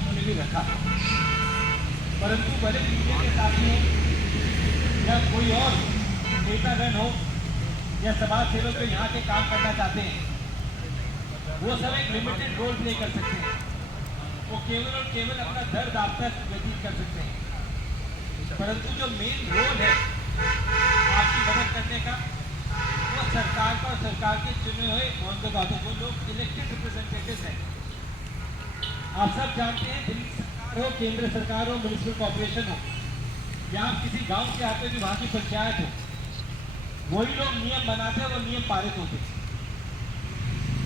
उन्होंने भी रखा, परंतु बड़े मीडिया के साथी हो या कोई और नेतागण हो या समाज सेवक जो यहाँ के काम करना चाहते हैं, वो सब एक लिमिटेड रोल प्ले कर सकते हैं। वो केवल और केवल अपना दर्द आप तक व्यतीत कर सकते हैं, परंतु जो मेन रोल है आपकी मदद करने का, वो सरकार का और सरकार के चुने हुए वो लोग इलेक्टेड रिप्रेजेंटेटिव्स हैं। आप सब जानते हैं, दिल्ली सरकार हो, केंद्र सरकार हो, म्युनिसिपल कॉर्पोरेशन हो, या आप किसी गांव के आते जो वहाँ की पंचायत हो, वही लोग नियम बनाते हैं, वो नियम पारित होते हैं।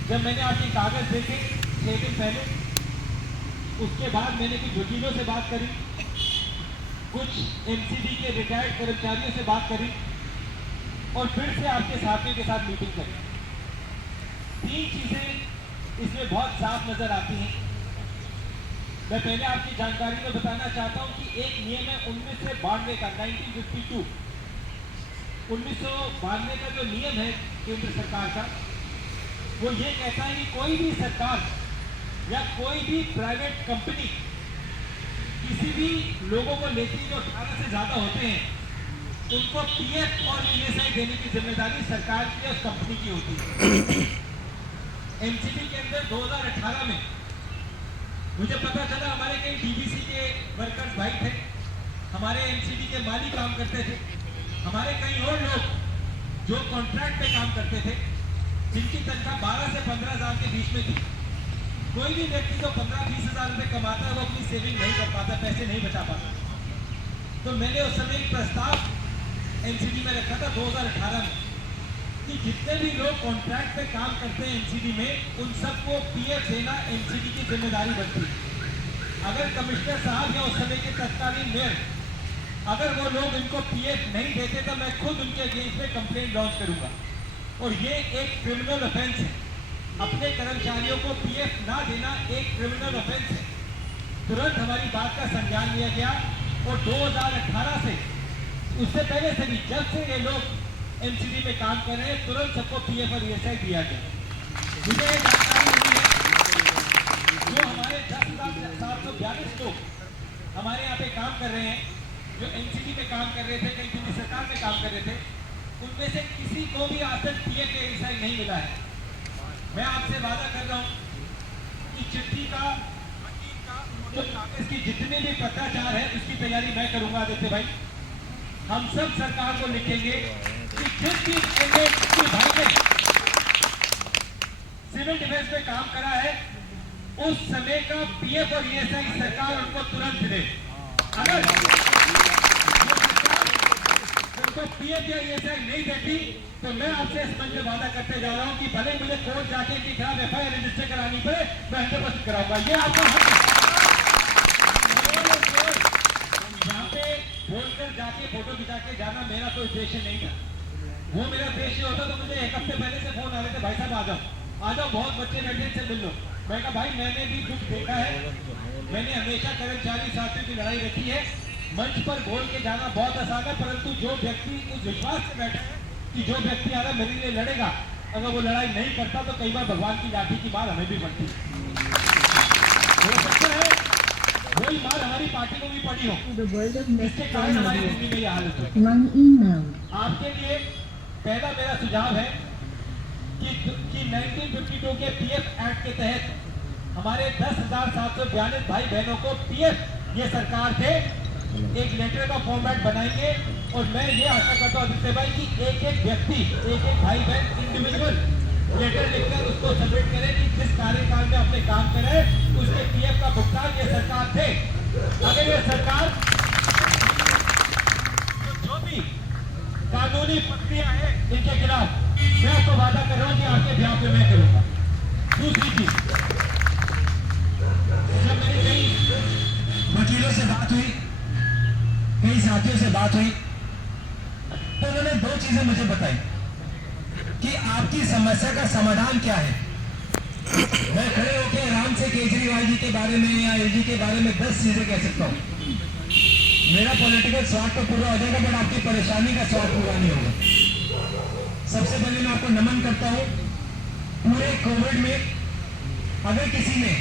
जब मैंने आपके कागज देखे 6 दिन पहले, उसके बाद मैंने कुछ वकीलों से बात करी, कुछ एमसीडी के रिटायर्ड कर्मचारियों से बात करी और फिर से आपके साथियों के साथ मीटिंग करी। 3 चीजें इसमें बहुत साफ नजर आती हैं। मैं पहले आपकी जानकारी में बताना चाहता हूं कि एक नियम है 1992 का, 1952 1992 का जो नियम है केंद्र सरकार का, वो ये कहता है कि कोई भी सरकार या कोई भी प्राइवेट कंपनी किसी भी लोगों को लेती जो 18 से ज्यादा होते हैं, उनको पीएफ और ईएसआई देने की जिम्मेदारी सरकार की और कंपनी की होती है। एमसीडी के अंदर 2018 में मुझे पता चला हमारे कई डीबीसी के वर्कर्स भाई थे, हमारे एमसीडी के माली काम करते थे, हमारे कई और लोग जो कॉन्ट्रैक्ट पे काम करते थे, जिनकी तनख्वाह 12 से 15 हज़ार के बीच में थी। कोई भी व्यक्ति जो 15-20 हज़ार रुपये कमाता है, वो अपनी सेविंग नहीं कर पाता, पैसे नहीं बचा पाता। तो मैंने उस समय एक प्रस्ताव एमसीडी में रखा था 2018 में कि जितने भी लोग कॉन्ट्रैक्ट पे काम करते हैं एमसीडी में, उन सबको पीएफ देना एमसीडी की जिम्मेदारी बनती है। अगर कमिश्नर साहब या उस समय के तत्कालीन मेयर अगर वो लोग इनको पीएफ नहीं देते तो मैं खुद उनके अगेंस्ट में कंप्लेंट लॉन्च करूंगा, और ये एक क्रिमिनल ऑफेंस है। अपने कर्मचारियों को पीएफ ना देना एक क्रिमिनल ऑफेंस है। तुरंत हमारी बात का संज्ञान लिया गया और 2018 से, उससे पहले से भी, जब से ये लोग एमसीडी में काम कर रहे हैं, तुरंत सबको पीएफ और ईएसआई दिया गया। मुझे ये जानकारी मिली है जो हमारे 10,742 लोग हमारे यहाँ पे काम कर रहे हैं, जो एमसीडी में काम कर रहे थे, कहीं दिल्ली सरकार में काम कर रहे थे, उनमें से किसी को भी आज तक पीएफ या ईएसआई नहीं मिला है। मैं आपसे वादा कर रहा हूँ कि चिट्ठी का, वकील का और कागज की जितने भी पत्राचार है, उसकी तैयारी मैं करूंगा। आदित्य भाई, हम सब सरकार को लिखेंगे कि जिस भी भाई ने सिविल डिफेंस में काम करा है, उस समय का पीएफ और ईएसआई सरकार उनको तुरंत दे। अगर उनको पीएफ या ईएसआई नहीं देती तो मैं आपसे इस मंच में वादा करते जा रहा हूं कि भले मुझे कोर्ट जाके इनके खिलाफ एफआईआर रजिस्टर करानी पड़े, मैं 100% कराऊंगा। ये आपका हक है। यहाँ पे बोलकर जाके फोटो खिंचा के जाना मेरा कोई उद्देश्य नहीं था। वो मेरा उद्देश्य होता तो मुझे 1 हफ्ते पहले से फोन आ रहे थे, भाई साहब आ जाओ, बहुत बच्चे बैठे से मिल लो। मैं कहा भाई, मैंने भी दुख देखा है, मैंने हमेशा कर्मचारी साथियों की लड़ाई रखी है। मंच पर बोल के जाना बहुत आसान है, परंतु जो व्यक्ति उस विश्वास से बैठा है कि जो व्यक्ति आ रहा मेरे लिए लड़ेगा, अगर वो लड़ाई नहीं करता तो कई बार भगवान की लाठी की मार हमें भी पड़ती हो सकता है, वही मार हमारी पार्टी को भी पड़ी हो, जिसके कारण हमारी जिंदगी में यह हालत है। आपके लिए पहला मेरा सुझाव है कि 1952 के पीएफ एक्ट के तहत हमारे 10,742 भाई बहनों को पीएफ ये सरकार से एक लेटर का फॉर्मेट बनाएंगे, और मैं ये आशा करता हूँ आदित्य भाई कि एक व्यक्ति, एक भाई बहन इंडिविजुअल लेटर लिखकर उसको सबमिट करे कि जिस कार्यकाल में आपने काम करा है उसके पीएफ का भुगतान ये सरकार थे। अगर ये सरकार जो भी कानूनी प्रक्रिया है इनके खिलाफ, मैं आपको वादा कर रहा हूँ कि आपके बिहार पे मैं करूंगा। दूसरी चीज, जब मेरी कई वकीलों से बात हुई, कई साथियों से बात हुई, तो उन्होंने 2 चीजें मुझे बताई कि आपकी समस्या का समाधान क्या है। मैं खड़े होकर आराम से केजरीवाल जी के बारे में या एजी के बारे में 10 चीजें कह सकता हूँ। मेरा पॉलिटिकल स्वार्थ तो पूरा हो जाएगा, बट आपकी परेशानी का स्वार्थ पूरा नहीं होगा। सबसे पहले मैं आपको नमन करता हूँ। पूरे कोविड में अगर किसी ने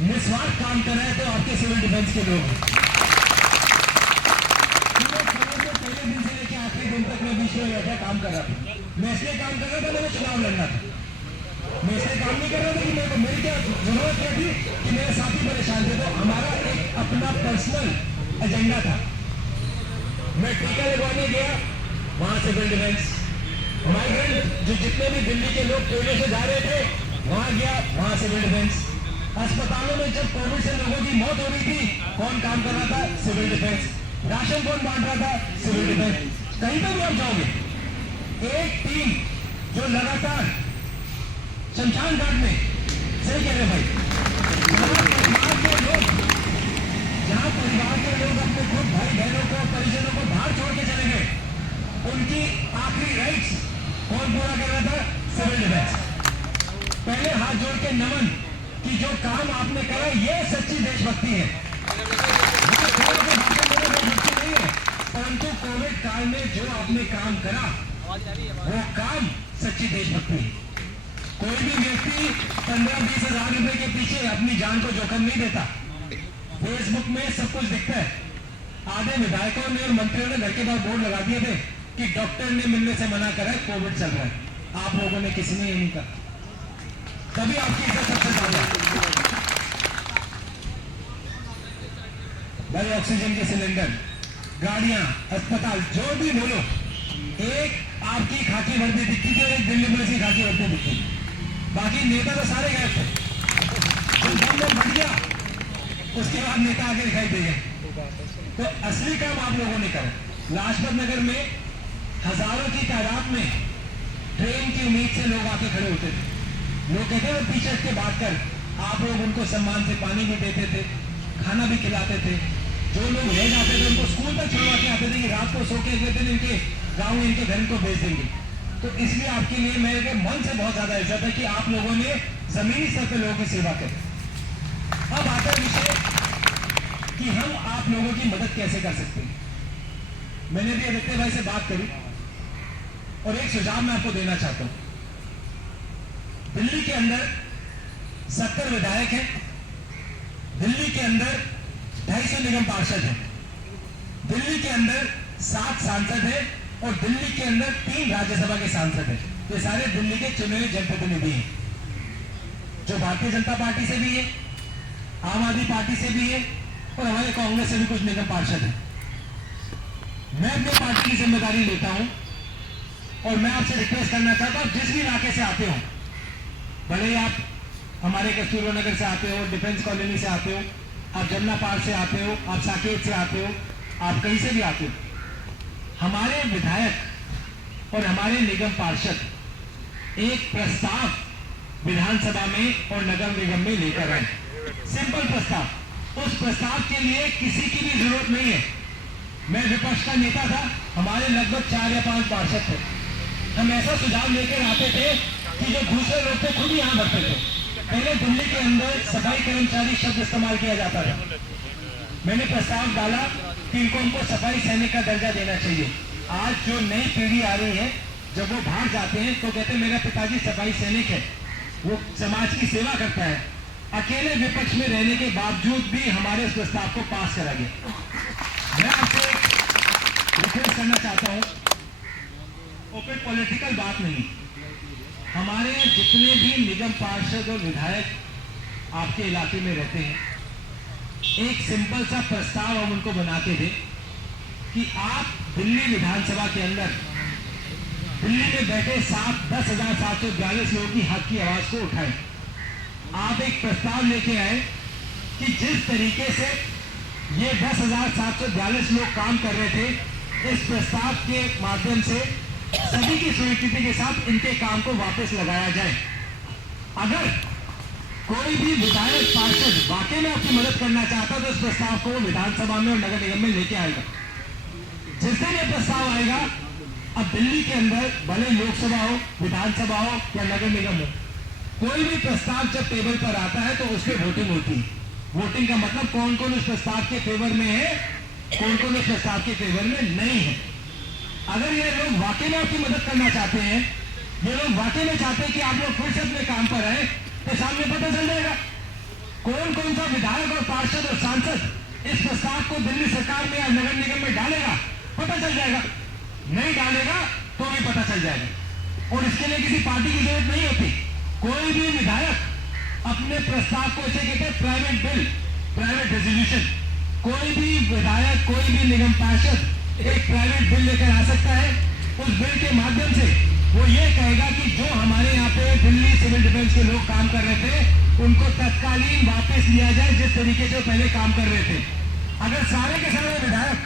निस्वार्थ काम कर रहे हैं तो आपके सिविल डिफेंस के लोग हैं। पहले दिन से लेकर आखिरी दिन तक मैं बीच में बैठा काम कर रहा था। मैं इसलिए काम कर रहा था, मुझे चुनाव लड़ना था। मैं इसलिए काम नहीं कर रहा था कि मेरी क्या जरूरत क्या थी कि मेरे साथी परेशान थे। तो हमारा एक अपना पर्सनल एजेंडा था। मैं टीका लगवाने गया, वहां सिविल डिफेंस। माइग्रेंट जो जितने भी दिल्ली के लोग ट्रेनों से जा रहे थे, वहां गया, वहां सिविल डिफेंस। अस्पतालों में जब कोविड से लोगों की मौत हो रही थी, कौन काम कर रहा था? Civil defence. राशन कौन बांट रहा था? Civil defence. कहीं पर भी आप जाओगे, एक टीम जो लगातार शमशान घाट में, सही कह रहे भाई, जहां परिवार के लोग अपने खुद भाई बहनों को, परिजनों को बाहर छोड़ के चले गए, उनकी आखिरी राइट्स कौन पूरा कर रहा था? Civil defence. पहले हाथ जोड़ के नमन कि जो काम आपने करा, ये सच्ची देशभक्ति है। देशभक्ति नहीं है, परंतु कोविड काल में जो आपने काम करा, वो काम सच्ची देशभक्ति है। कोई भी व्यक्ति 15-20 हजार रुपए के पीछे अपनी जान को जोखिम नहीं देता। फेसबुक में सब कुछ दिखता है। आधे विधायकों ने और मंत्रियों ने घर के बाहर बोर्ड लगा दिए थे कि डॉक्टर ने मिलने से मना करा है, कोविड चल रहा है। आप लोगों ने किसी ने ये नहीं कहा। तभी आपकी इज्जत सबसे ज्यादा। भाई ऑक्सीजन के सिलेंडर, गाड़ियां, अस्पताल, जो भी बोलो, एक आपकी खाकी वर्दी दिखती थी और एक दिल्ली पुलिस की खाकी वर्दी दिखती थी। बाकी नेता तो सारे गायब थे। जब दम में बढ़ गया, उसके बाद नेता आगे दिखाई दे गए। तो असली काम आप लोगों ने करा। लाजपत नगर में हजारों की तादाद में ट्रेन की उम्मीद से लोग आके खड़े होते थे। लोग कहते हैं पीछे के बात कर, आप लोग उनको सम्मान से पानी भी देते थे, खाना भी खिलाते थे। जो लोग रह जाते थे उनको स्कूल तक छुड़वा के आते थे कि रात को सो के अगले दिन इनके गाँव में इनके घर को भेज देंगे। तो इसलिए आपके लिए मेरे मन से बहुत ज्यादा इज्जत है कि आप लोगों ने जमीनी स्तर पर लोगों की सेवा करी। अब आता है विषय कि हम आप लोगों की मदद कैसे कर सकते हैं। मैंने भी आदित्य भाई से बात करी और एक सुझाव मैं आपको देना चाहता हूं। दिल्ली के अंदर 70 विधायक हैं, दिल्ली के अंदर 250 निगम पार्षद हैं, दिल्ली के अंदर 7 सांसद हैं और दिल्ली के अंदर 3 राज्यसभा के सांसद हैं। ये सारे दिल्ली के चुने हुए जनप्रतिनिधि हैं, जो भारतीय जनता पार्टी से भी है, आम आदमी पार्टी से भी है और हमारे कांग्रेस से भी कुछ निगम पार्षद हैं। मैं अपनी पार्टी की जिम्मेदारी लेता हूं और मैं आपसे रिक्वेस्ट करना चाहता हूं, जिस भी इलाके से आते हो, भले ही आप हमारे कस्तूरबा नगर से आते हो, डिफेंस कॉलोनी से आते हो, आप जमुना पार से आते हो, आप साकेत से आते हो, आप कहीं से भी आते हो, हमारे विधायक और हमारे निगम पार्षद एक प्रस्ताव विधानसभा में और नगर निगम में लेकर आए। सिंपल प्रस्ताव। उस प्रस्ताव के लिए किसी की भी जरूरत नहीं है। मैं विपक्ष का नेता था, हमारे लगभग 4 या 5 पार्षद थे। हम ऐसा सुझाव लेकर आते थे कि जो दूसरे लोग थे खुद ही यहां बढ़ते थे। पहले दिल्ली के अंदर सफाई कर्मचारी शब्द इस्तेमाल किया जाता था। मैंने प्रस्ताव डाला कि इनको हमको सफाई सैनिक का दर्जा देना चाहिए। आज जो नई पीढ़ी आ रही है, जब वो बाहर जाते हैं तो कहते हैं मेरा पिताजी सफाई सैनिक है, वो समाज की सेवा करता है। अकेले विपक्ष में रहने के बावजूद भी हमारे इस प्रस्ताव को पास करा गया। मैं आपसे रिक्वेस्ट करना चाहता हूं, ओपन पॉलिटिकल बात नहीं, हमारे जितने भी निगम पार्षद और विधायक आपके इलाके में रहते हैं, एक सिंपल सा प्रस्ताव हम उनको बनाते थे कि आप दिल्ली विधानसभा के अंदर दिल्ली में बैठे 10,742 लोगों की हक की आवाज को उठाएं। आप एक प्रस्ताव लेके आए कि जिस तरीके से ये 10,742 लोग काम कर रहे थे, इस प्रस्ताव के माध्यम से सभी की स्वीकृति के साथ इनके काम को वापस लगाया जाए। अगर कोई भी विधायक पार्षद वाकई में आपकी मदद करना चाहता तो इस प्रस्ताव को विधानसभा में और नगर निगम में लेके आएगा। जिस दिन ये प्रस्ताव आएगा, अब दिल्ली के अंदर भले लोकसभा हो, विधानसभा हो या नगर निगम हो, कोई भी प्रस्ताव जब टेबल पर आता है तो उस पर वोटिंग होती है। वोटिंग का मतलब कौन कौन इस प्रस्ताव के फेवर में है, कौन कौन इस प्रस्ताव के फेवर में नहीं है। अगर ये लोग वाकई में आपकी मदद करना चाहते हैं, ये लोग वाकई में चाहते हैं कि आप लोग फिर से अपने काम पर आए, तो सामने पता चल जाएगा। कौन कौन सा विधायक और पार्षद और सांसद इस प्रस्ताव को दिल्ली सरकार में या नगर निगम में डालेगा, पता चल जाएगा। नहीं डालेगा तो भी पता चल जाएगा। और इसके लिए किसी पार्टी की जरूरत नहीं होती। कोई भी विधायक अपने प्रस्ताव को, इसे कहते हैं प्राइवेट बिल, प्राइवेट रेजोल्यूशन, कोई भी विधायक, कोई भी निगम पार्षद एक प्राइवेट बिल लेकर आ सकता है। उस बिल के माध्यम से वो ये कहेगा कि जो हमारे यहाँ पे दिल्ली सिविल डिफेंस के लोग काम कर रहे थे उनको तत्कालीन वापस लिया जाए जिस तरीके से पहले काम कर रहे थे। अगर सारे के सारे विधायक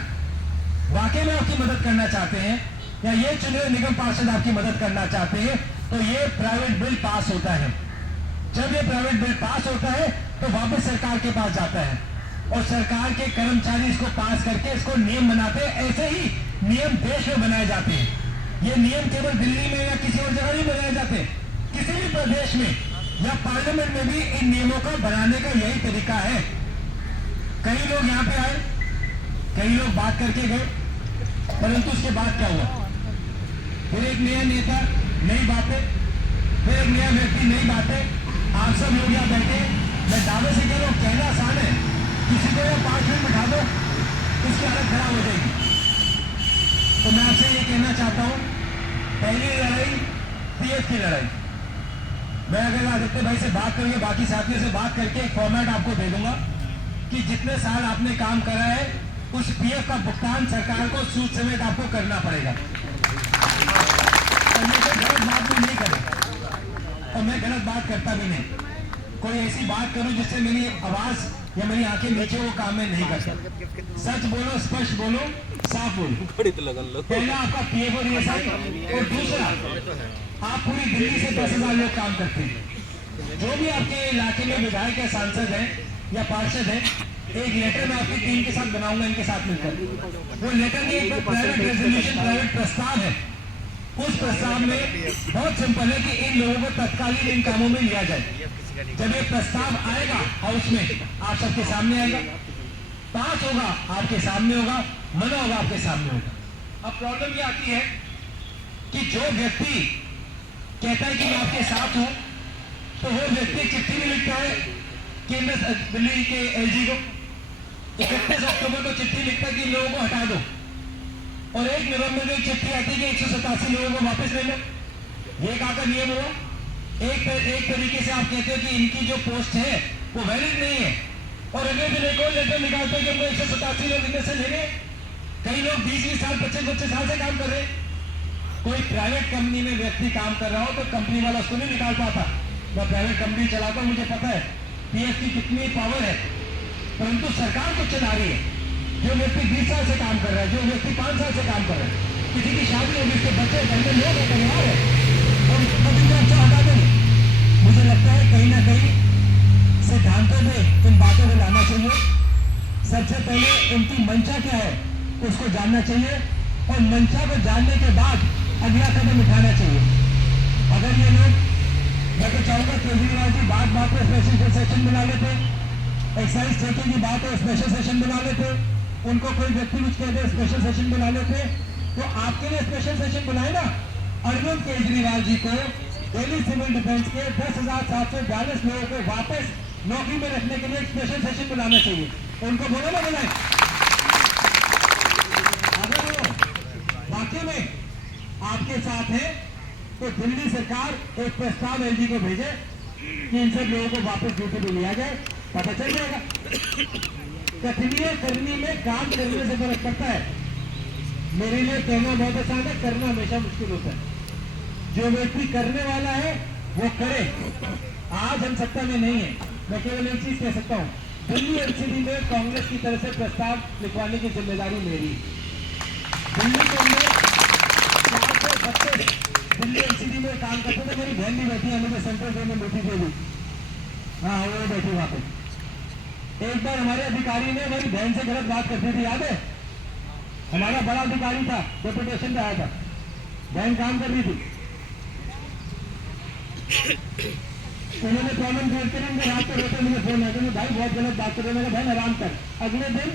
वाकई में आपकी मदद करना चाहते हैं या ये चुने हुए निगम पार्षद आपकी मदद करना चाहते हैं तो ये प्राइवेट बिल पास होता है। जब ये प्राइवेट बिल पास होता है तो वापस सरकार के पास जाता है और सरकार के कर्मचारी इसको पास करके इसको नियम बनाते हैं। ऐसे ही नियम देश में बनाए जाते हैं। ये नियम केवल दिल्ली में या किसी और जगह नहीं बनाए जाते। किसी भी प्रदेश में या पार्लियामेंट में भी इन नियमों का बनाने का यही तरीका है। कई लोग यहाँ पे आए, कई लोग बात करके गए, परंतु उसके बाद क्या हुआ? फिर एक नया नेता, नई बातें, फिर एक नया व्यक्ति, नई बातें। आप सब लोग यहाँ बैठे, मैं दावे से कह रहा हूँ, कहना आसान है, किसी को या 5 मिनट बिठा दो उसकी हालत खराब हो जाएगी। तो मैं आपसे ये कहना चाहता हूँ, पहली लड़ाई पीएफ की लड़ाई। मैं अगर आदित्य भाई से बात करूंगा, बाकी साथियों से बात करके एक फॉर्मेट आपको दे दूंगा कि जितने साल आपने काम करा है उस पीएफ का भुगतान सरकार को सूद समेत आपको करना पड़ेगा। और ये कोई गलत बात भी नहीं करे और मैं गलत बात करता भी नहीं। कोई ऐसी बात करूं जिससे मेरी आवाज या मेरी आंखें नीचे वो काम में नहीं करता। सच बोलो, स्पष्ट बोलो, साफ बोलो। पहला आपका पीएफ और ईएसआई, और दूसरा आप पूरी दिल्ली से 10,000 लोग काम करते हैं। जो भी आपके इलाके में विधायक या सांसद हैं या पार्षद हैं, एक लेटर मैं आपकी टीम के साथ बनाऊंगा, इनके साथ मिलकर। वो लेटर में एक प्राइवेट रेजोल्यूशन, प्राइवेट प्रस्ताव है। उस प्रस्ताव में बहुत सिंपल है कि इन लोगों को तत्कालीन इन कामों में लिया जाए। जब ये प्रस्ताव आएगा हाउस में, आप सबके सामने आएगा, पास होगा आपके सामने होगा, मना होगा आपके सामने होगा। अब प्रॉब्लम ये आती है कि जो व्यक्ति कहता है कि मैं आपके साथ हूं, तो वो व्यक्ति चिट्ठी भी लिखता है केंद्र दिल्ली के एलजी को। 31 अक्टूबर को चिट्ठी लिखता है कि लोगों को हटा दो, और 1 नवंबर में चिट्ठी आती है कि 187 लोगों को वापस ले लो। ये कहा का नियम हुआ। एक तरीके से आप कहते हो कि इनकी जो पोस्ट है वो वैलिड नहीं है, और अगले दिन एक और लेटर निकालते हैं कि हमको 187 लोग इनमें से लेंगे। कई लोग 20-20 साल, 25-25 साल से काम कर रहे हैं। कोई प्राइवेट कंपनी में व्यक्ति काम कर रहा हो तो कंपनी वाला उसको नहीं निकाल पाता। मैं प्राइवेट कंपनी चलाता हूं, मुझे पता है पीएफ की कितनी पावर है, परंतु सरकार को चला रही है। जो व्यक्ति 20 साल से काम कर रहा है, जो व्यक्ति 5 साल से काम कर रहा है, किसी की शादी होगी, उसके बच्चे, घर में लोग है, परिवार है, और इनको अच्छा हटा देंगे। मुझे लगता है कहीं ना कहीं सिद्धांतों में इन बातों को लाना चाहिए। सबसे पहले इनकी मंशा क्या है उसको जानना चाहिए, और मंशा को जानने के बाद अगला कदम उठाना चाहिए। अगर ये लोग, मैं तो चाहूंगा केजरीवाल जी बात पर स्पेशल सेशन बुला लेते, एक्साइज चेकिंग की बात है स्पेशल सेशन बुला लेते, उनको कोई व्यक्ति कुछ कहते स्पेशल सेशन बुला लेते, तो आपके लिए स्पेशल सेशन बुलाए ना। अरविंद केजरीवाल जी को दिल्ली सिविल डिफेंस के 10,742 लोगों को वापस नौकरी में रखने के लिए एक स्पेशल सेशन बुलाना चाहिए। उनको बोलो ना बुलाए। अगर वो वाकई में आपके साथ है तो दिल्ली सरकार एक प्रस्ताव एलजी को भेजे कि इन सब लोगों को वापस ड्यूटी पे लिया जाए, पता चल जाएगा। कठिनाई करने में काम करने से फर्क पड़ता है। मेरे लिए कहना बहुत आसान है, करना हमेशा मुश्किल होता है। जो व्यक्ति करने वाला है वो करे। आज हम सत्ता में नहीं है, मैं केवल एक चीज कह सकता हूँ, दिल्ली एनसीडी में कांग्रेस की तरफ से प्रस्ताव लिखवाने की जिम्मेदारी मेरी। दिल्ली के अंदर 432 दिल्ली एनसीडी में काम करते थे। मेरी बहन भी बैठी है, मुझे सेंट्रल गवर्नमेंट ड्यूटी पे भी, हाँ वो बैठी वहां पे। एक बार हमारे अधिकारी ने हमारी बहन से गलत बात करती थी, याद है? हमारा बड़ा अधिकारी था, डेपुटेशन पे आया था, बहन काम कर रही थी, उन्होंने प्रॉब्लम क्रिएट करी। उनके रात को रोते मुझे फोन आया, भाई बहुत गलत बात कर रहे हैं। बहन आराम कर। अगले दिन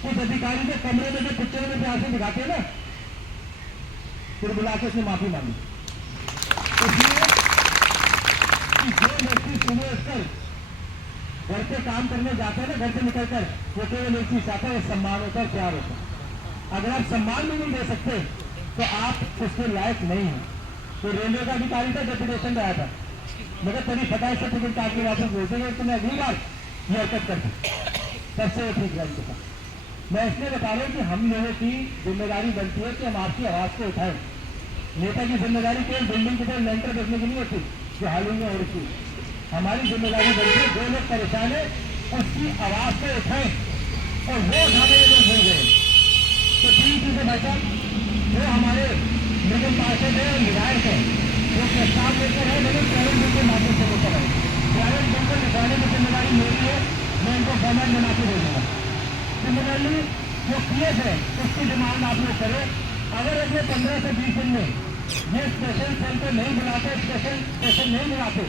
उस अधिकारी के कमरे में जो पिक्चर में प्यार से दिखाते हैं ना, फिर बुला के उसने माफी मांगी। इसलिए कि जो व्यक्ति सुबह उठकर घर पे काम करने जाते हैं ना, घर से निकलकर वो केवल एक चीज चाहता है, सम्मान होता है, प्यार होता है। अगर आप सम्मान भी नहीं दे सकते तो आप उसके लायक नहीं हैं। तो रेलवे का अधिकारी था, डेपुटेशन आया था, मगर तभी पता है सर्टिफिकेट काट के वापस भेजेंगे, तो मैं अगली बार ये हरकत करती, तब से वो ठीक रहा इनके साथ। मैं इसलिए बता रहा हूँ कि हम लोगों की जिम्मेदारी बनती है कि हम आपकी आवाज़ को उठाएं। नेता की जिम्मेदारी केवल बिल्डिंग की तरफ लेंटर देखने की नहीं होती जो हाल ही में हो रही। हमारी जिम्मेदारी बनती है जो लोग परेशान है उसकी आवाज़ को उठाएं, और वो उठाने में लोग भूल गए। तो तीन चीजें भाई साहब, जो हमारे निगम पार्षद है और विधायक है, वो प्रस्ताव लेकर है, लेकिन प्राइवेट बिल के माध्यम से लेकर है। प्राइवेट बिल को निकालने की जिम्मेदारी मेरी है, मैं इनको फॉर्मेट बना के दे दूंगा। सिमिलरली जो पीएफ है उसकी डिमांड आप लोग करें। अगर अगले 15 से 20 दिन में ये स्पेशल सेल को नहीं बनाते, स्पेशल सेशन नहीं बनाते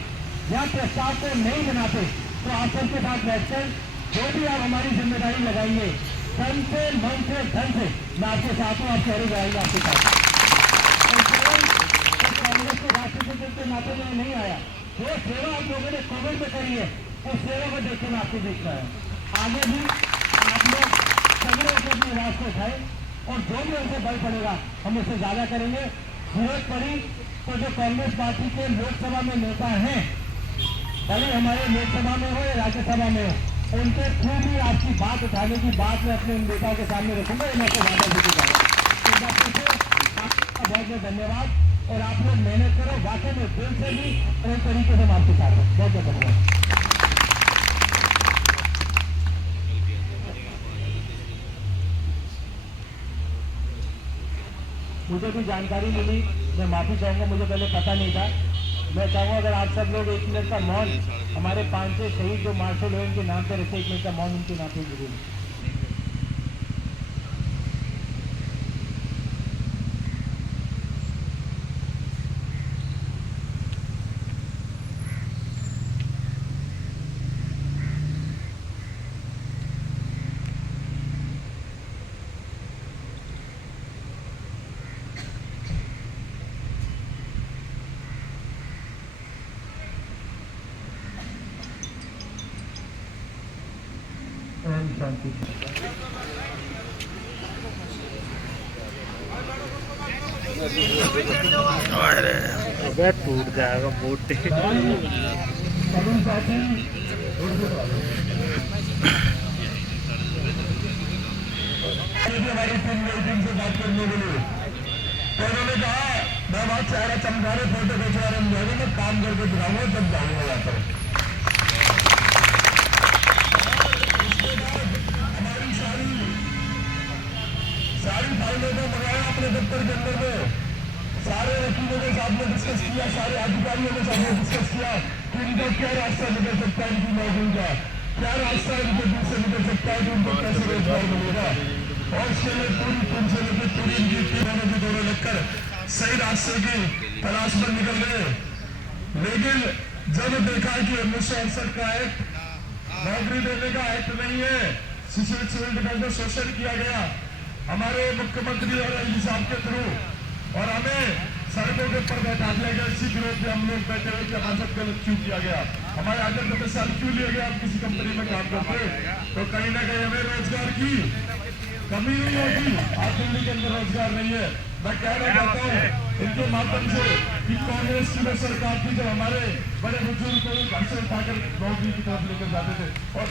या प्रस्ताव को नहीं बनाते, तो आप सबके साथ बैठकर जो भी आप हमारी जिम्मेदारी लगाइए, तन से, मन से, धन से, मैं आपके साथ हूँ, आप शहरी जाएंगे आपके साथ। कांग्रेस के राष्ट्रीय के नाते में नहीं आया, जो सेवा आप लोगों ने कोविड में करी है उस सेवा को देखकर मैं आपके बीच में आया। आगे भी आप लोग सगड़े से अपनी आवाज को उठाए, और जो भी उनसे बल पड़ेगा हम उससे ज्यादा करेंगे। जरूरत पड़ी तो जो कांग्रेस पार्टी के लोकसभा में नेता हैं, भले हमारे लोकसभा में हो या राज्यसभा में हो, उनके थ्रू भी आपकी बात उठाने की बात मैं अपने नेताओं के सामने रखूंगा। मैं आपको वादा भी दूंगा। आपका बहुत बहुत धन्यवाद, और आप लोग मेहनत करो, वाकई में दिल से भी और एक तरीके से हम आपके साथ हैं। बहुत बहुत धन्यवाद। मुझे भी जानकारी मिली, मैं माफ़ी चाहूँगा, मुझे पहले पता नहीं था। मैं चाहूँगा अगर आप सब लोग 1 मिनट का मौन हमारे 5-6 शहीद जो मार्शल हुए उनके नाम पर रखे, 1 मिनट का मौन उनके नाम पर जरूर। शांति। अबे टूट जाएगा मोटे। से बात करने के लिए तो उन्होंने कहा मैं बहुत चेहरा चमका रहे फोटो खिंचवा रहे मैं काम करके दिखाऊंगा जब जाऊंगा वहां पर। उसके बाद हमारी सारी फाइलों को मंगाया अपने दफ्तर के अंदर में, सारे वकीलों के साथ में डिस्कस किया, सारे अधिकारियों के साथ में डिस्कस किया कि इनका क्या रास्ता निकल सकता है, इनकी नौकरी का क्या रास्ता इनके बीच से निकल सकता है, कि उनको कैसे रोजगार मिलेगा। और इसके लिए पूरी टीम से लेकर पूरी इनकी टीमों के दौरे लगकर सही रास्ते की तलाश पर निकल गए। लेकिन जब देखा कि 1968 का एक्ट नौकरी देने का एक्ट नहीं है, सिविल डिफेंस में शोषण किया गया हमारे मुख्यमंत्री और एलजी साहब के थ्रू, और हमें सड़कों के ऊपर बैठा दिया गया। इसी विरोध में हम लोग बैठे हुए कि हमारे साथ गलत क्यों किया गया, हमारे आगे 10 साल क्यों लिया गया। आप किसी कंपनी में काम करते तो कहीं ना कहीं हमें रोजगार की कमी नहीं होगी। आज दिल्ली के अंदर रोजगार नहीं है। मैं कहना चाहता हूँ इनके माध्यम से कि कांग्रेस की सरकार थी जब हमारे बड़े बुजुर्ग को घर से उठाकर नौकरी की तरफ लेकर जाते थे, और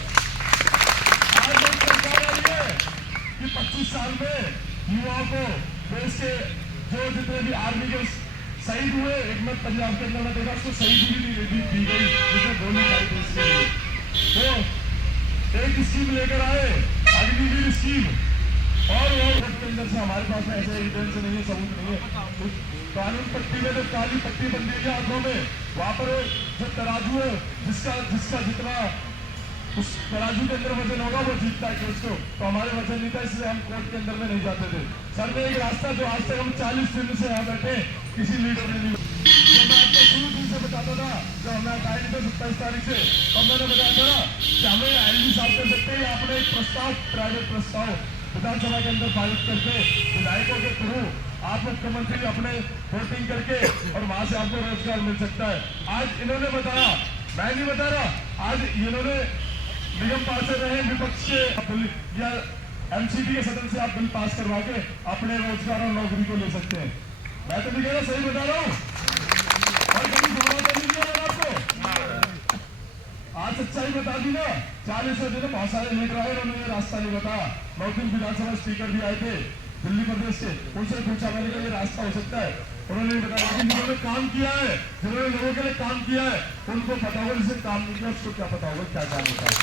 आज सरकार आई है कि 25 साल में युवाओं को देश के जो जितने भी आर्मी के शहीद हुए, एक मिनट पंजाब के अंदर में देखा उसको शहीदी भी दी गई जिसमें गोली मारी देश के लिए। तो एक स्कीम लेकर आए, अग्निवीर स्कीम, और वो के अंदर से हमारे पास में ऐसे एविडेंस नहीं है, सबूत नहीं है। कानून पट्टी में जो काली पट्टी बंदी है हाथों में, वहां पर जो तराजू है जिसका जितना उस तराजू के अंदर वजन होगा वो जीतता है केस को। तो हमारे वजन नहीं था, इसलिए हम कोर्ट के अंदर में नहीं जाते थे। सर में एक रास्ता जो आज तक हम 40 दिन से यहाँ बैठे किसी लीडर ने नहीं, जो मैं आपको शुरू दिन से बताता था, जब हमें हटाए नहीं थे 27 तारीख से, तब मैंने बताया था कि हमें एलजी साहब कर सकते हैं अपने एक प्रस्ताव, प्राइवेट प्रस्ताव विधानसभा के अंदर पारित करके विधायकों के थ्रू आप मुख्यमंत्री अपने वोटिंग करके, और वहां से आपको रोजगार मिल सकता है। आज इन्होंने बताया, मैं नहीं बता रहा, आज इन्होंने निगम पार्षद रहे विपक्ष के बिल या एमसीडी के सदन से आप बिल पास करवा के अपने रोजगार और नौकरी को ले सकते हैं। मैं तो नहीं कह रहा, सही बता रहा हूँ। और कभी गुमराह नहीं किया मैंने आपको, आज सच्चाई बता दी ना। 40वें दिन बहुत सारे लीडर आए, उन्होंने ये रास्ता नहीं बताया। 9 दिन विधानसभा स्पीकर भी आए थे दिल्ली प्रदेश से, उनसे पूछा मैंने कहा ये रास्ता हो सकता है, उन्होंने नहीं बताया। लेकिन जिन्होंने काम किया है, जिन्होंने लोगों के लिए काम किया है, उनको पता होगा। जिसे काम नहीं किया उसको क्या पता होगा क्या काम होता है।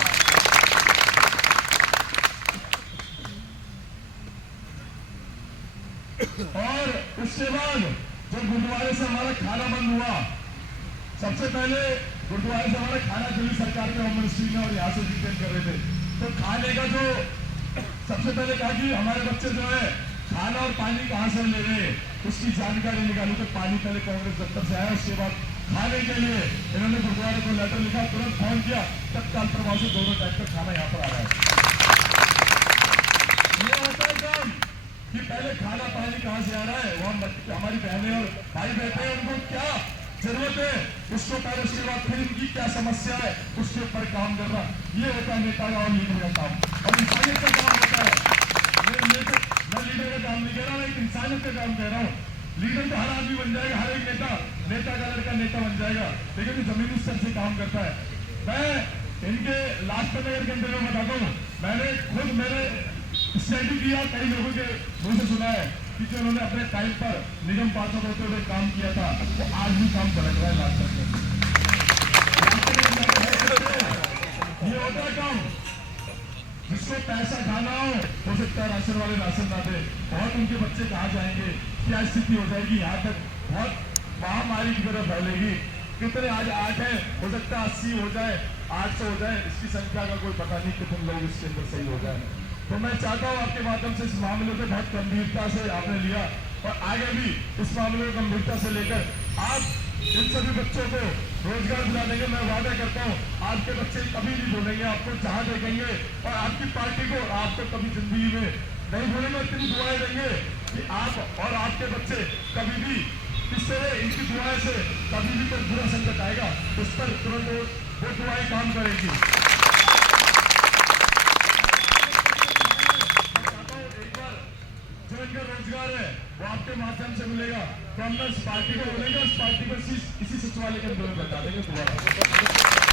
और उसके बाद जब गुरुद्वारे से हमारा खाना बंद हुआ, सबसे पहले गुरुद्वारे से हमारा खाना दिल्ली सरकार के होम मिनिस्ट्री ने और यहाँ से डिटेन कर रहे थे, तो खाने का जो सबसे पहले कहा कि हमारे बच्चे जो है खाना और पानी कहाँ से ले रहे हैं, उसकी जानकारी निकाली। तो पानी पहले कांग्रेस दफ्तर से आया, उसके बाद खाने के लिए इन्होंने गुरुद्वारे को लेटर लिखा, तुरंत फोन किया, तत्काल प्रभाव से 2 टाइप का खाना यहाँ पर आ रहा है। ये होता है काम कि पहले खाना पानी कहाँ से आ रहा है, वहाँ हमारी बहनें और भाई बैठे हैं, उनको क्या जरूरत है उसको पहले, उसके बाद फिर इनकी क्या समस्या है उसके ऊपर काम करना। ये होता है नेता का और लीडर का काम, और इंसानियत का काम होता है। मैं लीडर का काम नहीं कह रहा, मैं इंसानियत का काम कह रहा हूँ। लीडर तो हर आदमी बन जाएगा, हर एक नेता का लड़का नेता बन जाएगा, लेकिन जमीनी स्तर से काम करता है। मैं इनके लाजपत नगर के अंदर में बताता हूँ, मैंने स्टडी किया, कई लोगों के मुंह से सुना है कि जो उन्होंने अपने टाइम पर निगम पार्षद होते हुए काम किया था, वो आज भी काम पलट रहा है लाजपत में। ये होता है काम, जिसको पैसा खाना हो सकता है राशन वाले राशन ना दे, बहुत उनके बच्चे कहाँ जाएंगे, क्या स्थिति हो जाएगी, यहाँ तक बहुत महामारी की तरह फैलेगी। कितने आज 8 है, हो सकता है 80 हो जाए, 800 हो जाए, इसकी संख्या का कोई पता नहीं कितने लोग इसके अंदर सही हो जाए। तो मैं चाहता हूँ आपके माध्यम से इस मामले को बहुत गंभीरता से आपने लिया, और आगे भी इस मामले को गंभीरता से लेकर आप इन सभी बच्चों को रोजगार दिला देंगे। मैं वादा करता हूँ आपके बच्चे कभी नहीं भूलेंगे, आपको जहाँ देखेंगे, और आपकी पार्टी को आपको कभी जिंदगी में नहीं भूलेंगे। इतनी दुआएं देंगे कि आप और आपके बच्चे कभी भी इस तरह इनकी दुआएं से कभी भी कोई बुरा संकट आएगा, उस पर तुरंत वो दुआएं काम करेगी। जो इनका रोजगार है वो आपके माध्यम से मिलेगा, तो हम इस पार्टी को बोलेंगे, उस पार्टी को इसी सचिवालय के अंदर बता देंगे दोबारा।